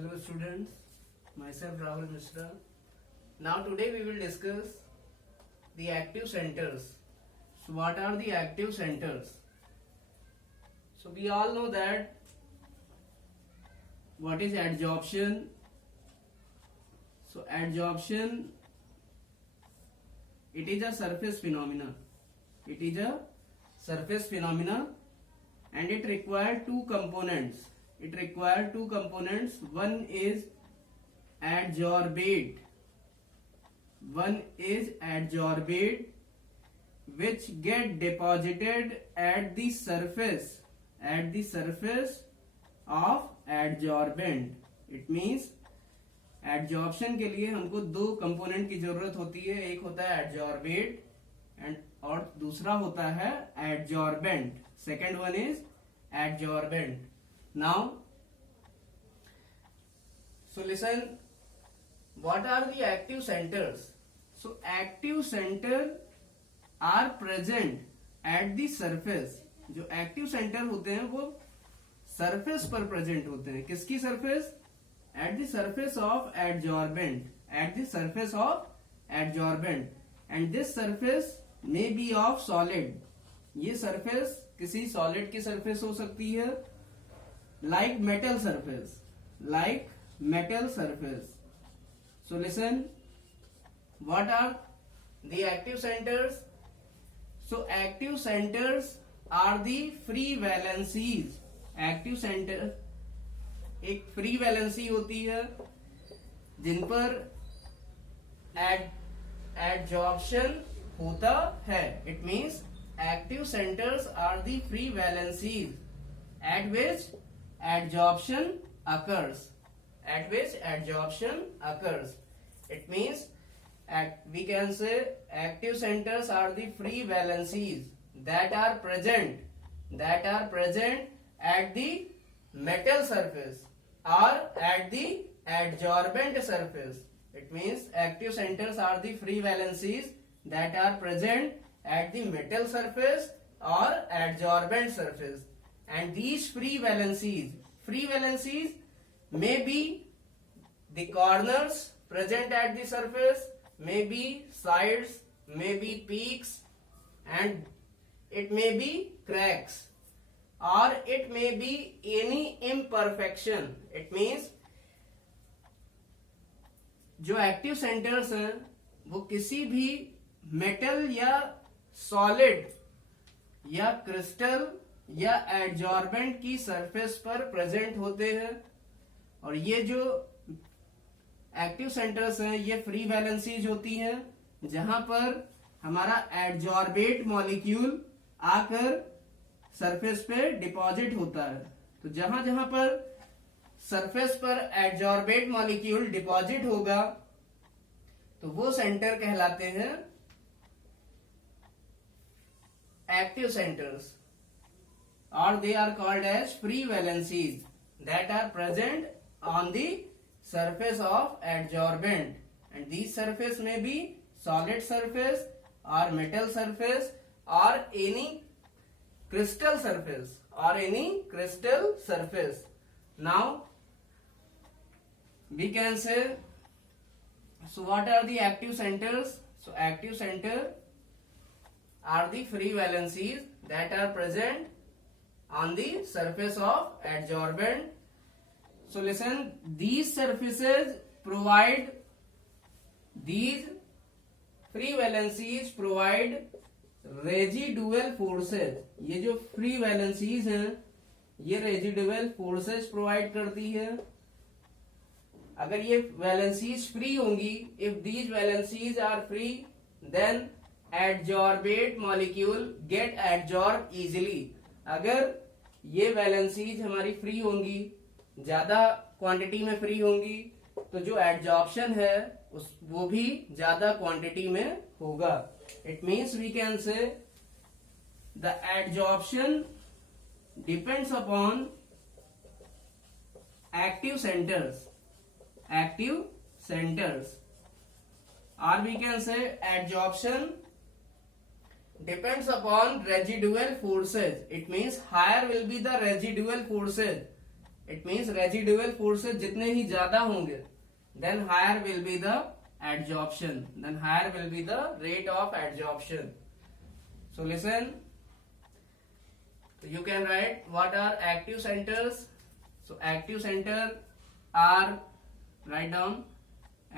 Hello students, myself Rahul Mishra. Now today we will discuss the active centers. So what are the active centers? So we all know that what is adsorption. So adsorption, it is a surface phenomena. It is a surface phenomena and it requires two components. One is adsorbate. Which get deposited at the surface of adsorbent. It means adsorption के लिए हमको दो component की जरूरत होती है. एक होता है adsorbate और दूसरा होता है adsorbent. Second one is adsorbent. Now, so listen, what are the active centers? So active center are present at the surface. जो एक्टिव सेंटर होते हैं वो सरफेस पर प्रेजेंट होते हैं. किसकी surface? At the surface of adsorbent. And this surface may be of solid. ये surface किसी सॉलिड की सरफेस हो सकती है. like metal surface. So listen, what are the active centers? So active centers are the free valencies. Active center एक free valency होती है जिन पर एडजॉर्प्शन होता है. It means active centres are the free valencies at which adsorption occurs. It means we can say active centers are the free valencies that are present at the metal surface or at the adsorbent surface. It means active centers are the free valencies that are present at the metal surface or adsorbent surface. And these free valencies may be the corners present at the surface, may be sides, may be peaks, and it may be cracks, or it may be any imperfection. It means जो active centres हैं वो किसी भी metal या solid या crystal या adsorbent की surface पर प्रेजेंट होते हैं. और ये जो एक्टिव सेंटर्स हैं ये फ्री वैलेंसीज होती हैं जहां पर हमारा एडजॉर्बेट मॉलिक्यूल आकर सरफेस पे डिपॉजिट होता है. तो जहां जहां पर सरफेस पर एडजॉर्बेट मॉलिक्यूल डिपॉजिट होगा तो वो सेंटर कहलाते हैं active centres. Or they are called as free valencies that are present on the surface of adsorbent. And these surface may be solid surface or metal surface or any crystal surface. Now we can say, so what are the active centers? So active center are the free valencies that are present on the surface of adsorbent. So listen, these free valencies provide residual forces. ये जो free valencies हैं ये residual forces provide करती है. अगर ये valencies free होंगी, if these valencies are free, then adsorbate molecule get adsorbed easily. अगर ये वैलेंसीज हमारी फ्री होंगी, ज्यादा क्वांटिटी में फ्री होंगी, तो जो एडजॉर्प्शन है वो भी ज्यादा क्वांटिटी में होगा. It means we can say the adsorption depends upon active centres और we can say adsorption depends upon residual forces. It means higher will be the residual forces it means residual forces जितने ही ज्यादा होंगे then higher will be the adsorption, then higher will be the rate of adsorption. So listen, you can write what are active centers. So active center are, write down,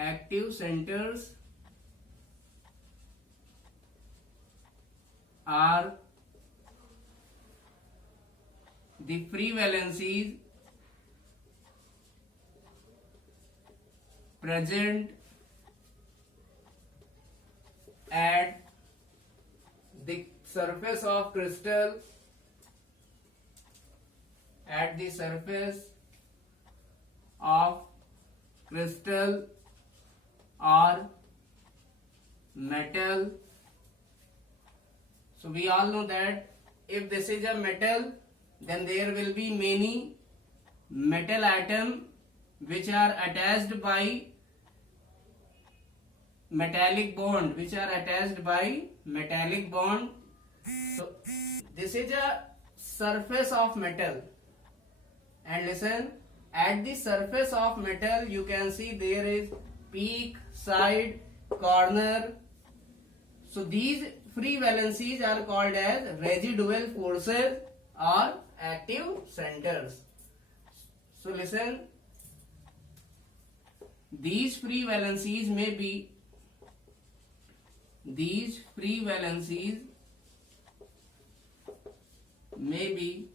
active centers are the free valencies present at the surface of crystal, at the surface of crystal or metal. So we all know that if this is a metal, then there will be many metal atoms which are attached by metallic bond, which are attached by metallic bond. So this is a surface of metal. And listen, at the surface of metal you can see there is peak, side, corner. So these free valencies are called as residual forces or active centers. So listen, these free valencies may be, these free valencies may be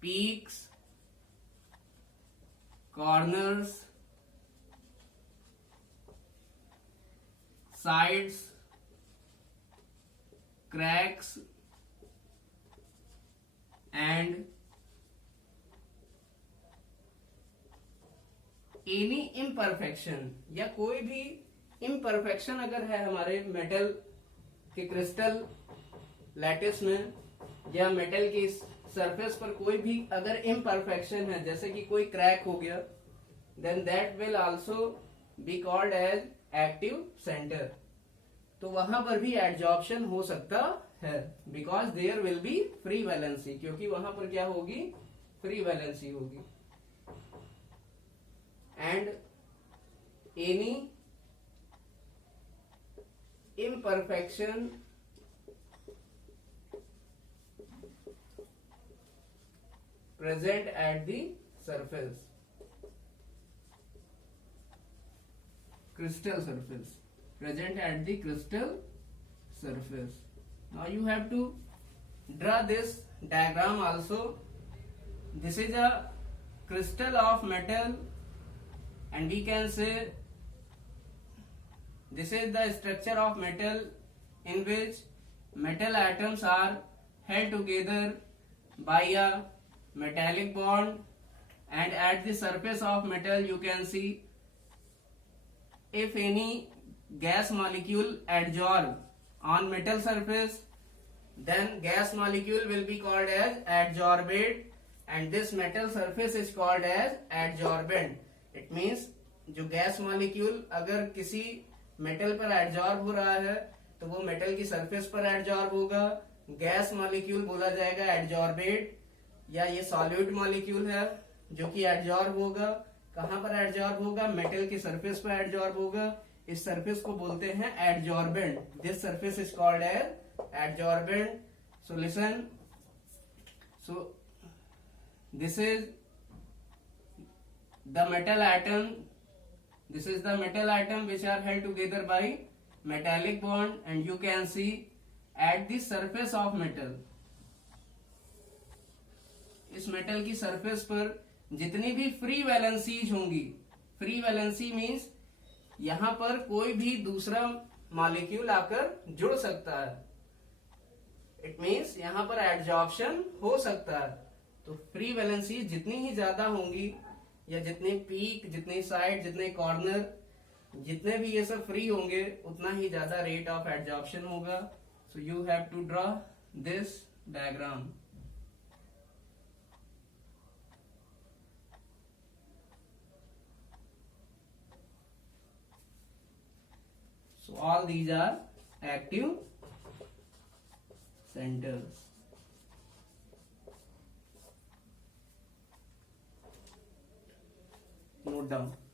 peaks, corners, sides, cracks and any imperfection, या कोई भी imperfection अगर है हमारे metal के crystal lattice में या metal की सरफेस पर कोई भी अगर इम्परफेक्शन है, जैसे कि कोई क्रैक हो गया, then that will also be called as active centre. तो वहां पर भी एडजॉर्प्शन हो सकता है because there will be free valency, क्योंकि वहां पर क्या होगी, फ्री वैलेंसी होगी. And any imperfection present at the surface, crystal surface, present at the crystal surface. Now you have to draw this diagram also. This is a crystal of metal, and we can say this is the structure of metal in which metal atoms are held together by a metallic bond, and at the surface of metal you can see if any gas molecule adsorb on metal surface, then gas molecule will be called as adsorbate, and this metal surface is called as adsorbent. It means जो gas molecule अगर किसी metal पर adsorb हो रहा है तो वो metal की सरफेस पर एडजॉर्ब होगा, गैस मॉलिक्यूल बोला जाएगा एडजॉर्बेट, या ये सॉलिड मॉलिक्यूल है जो कि एडजॉर्ब होगा, कहां पर एडजॉर्ब होगा, मेटल की सरफेस पर एडजॉर्ब होगा. इस सरफेस को बोलते हैं adsorbent. This surface is called as adsorbent. So listen, so this is the metal atom, this is the metal atom which are held together by metallic bond, and you can see at the surface of metal, इस metal की surface पर जितनी भी free valencies होंगी, free valency means यहां पर कोई भी दूसरा मॉलिक्यूल आकर जुड़ सकता है. इट मीन्स यहां पर एडजॉर्प्शन हो सकता है. तो फ्री वैलेंसी जितनी ही ज्यादा होंगी, या जितने पीक, जितने साइड, जितने कॉर्नर, जितने भी ये सब फ्री होंगे, उतना ही ज्यादा रेट ऑफ एडजॉर्प्शन होगा. So you have to draw this diagram. So all these are active centers. Note down.